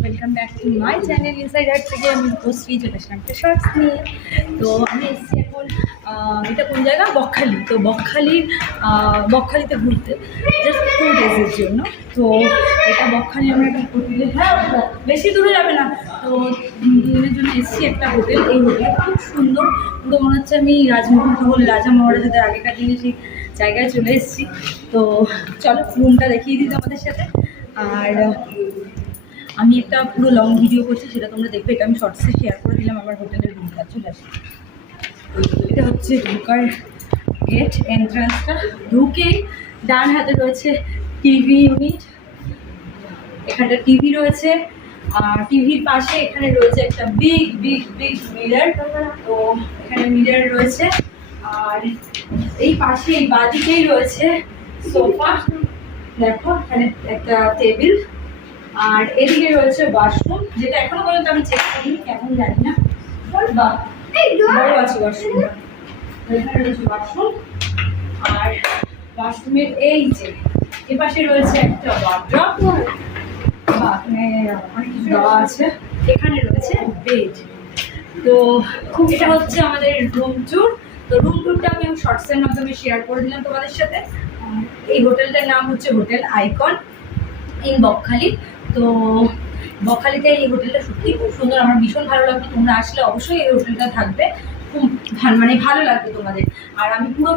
Welcome back to my channel inside heart থেকে আমি উপশ্রী চলে আসলাম একটা শর্টস নিয়ে। তো আমি এসেছি এখন, এটা কোন জায়গা, বকখালি। তো বকখালিতে ঘুরতে জাস্ট 2 ডেজের জন্য। তো এটা বকখালি আমরা একটা হোটেলে, হ্যাঁ বেশি দূরে যাবে না। তো 2 দিনের জন্য এসেছি একটা হোটেল। এই হোটেলটা খুব সুন্দর, পুরো মনে হচ্ছে আমি রাজা মহারাজাদের আগেকার দিনে সেই জায়গায় চলে এসেছি। তো চলো রুমটা দেখিয়ে দিই আমাদের সাথে। আর আমি একটা পুরো লং ভিডিও করছি, সেটা তোমরা দেখবে। এটা আমি শর্টসে শেয়ার করে দিলাম আমার হোটেলের রুমটা। চলে আসি, এটা হচ্ছে ঢোকার গেট, এন্ট্রান্সটা। ঢুকেই ডান হাতে রয়েছে টিভি ইউনিট, এখানটা টিভি রয়েছে। আর টিভির পাশে এখানে রয়েছে একটা বিগ মিরর। তো এখানে মিরর রয়েছে। আর এই পাশে এই বাদিকেই রয়েছে সোফা, দেখো এখানে একটা টেবিল। আর এদিকে রয়েছে ওয়াশরুম, যেটা এখনো পর্যন্ত আমি চেক করিনি, কেমন জানি না, বড় আছে ওয়াশরুমটা। এখানে রয়েছে ওয়াশরুম। আর ওয়াশরুমের এই যে এপাশে রয়েছে একটা ওয়ার্ড্রপ, অনেক কিছু দেওয়া আছে। এখানে রয়েছে বেড। তো এটা হচ্ছে আমাদের রুম ট্যুর। তো রুম ট্যুরটা আমি শর্টসের মাধ্যমে শেয়ার করে দিলাম তোমাদের সাথে। এই হোটেলটার নাম হচ্ছে হোটেল আইকন ইন বকখালি। তো বকখালিতে এই হোটেলটা সত্যি খুব সুন্দর, আমার ভীষণ ভালো লাগবে। তোমরা আসলে অবশ্যই এই হোটেলটা থাকবে, খুব ভালো লাগবে তোমাদের। আর আমি পুরো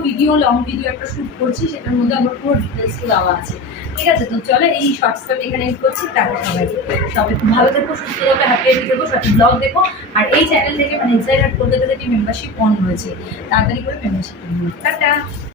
লং ভিডিও একটা শ্যুট করছি, সেটার মধ্যে আমার পুরো ডিটেলস দেওয়া আছে, ঠিক আছে? তো চলে এই শর্টসটা এখানে করছি। তারপর সবাই খুব ভালো থেকো, সুস্থ থাকো, হ্যাপি থেকো, সাথে ব্লগ দেখো। আর এই চ্যানেল থেকে মানে ইনসাইড হার্ট কলকাতা থেকে মেম্বারশিপ অন হয়েছে, তাড়াতাড়ি করে মেম্বারশিপ নিয়ে টাটা।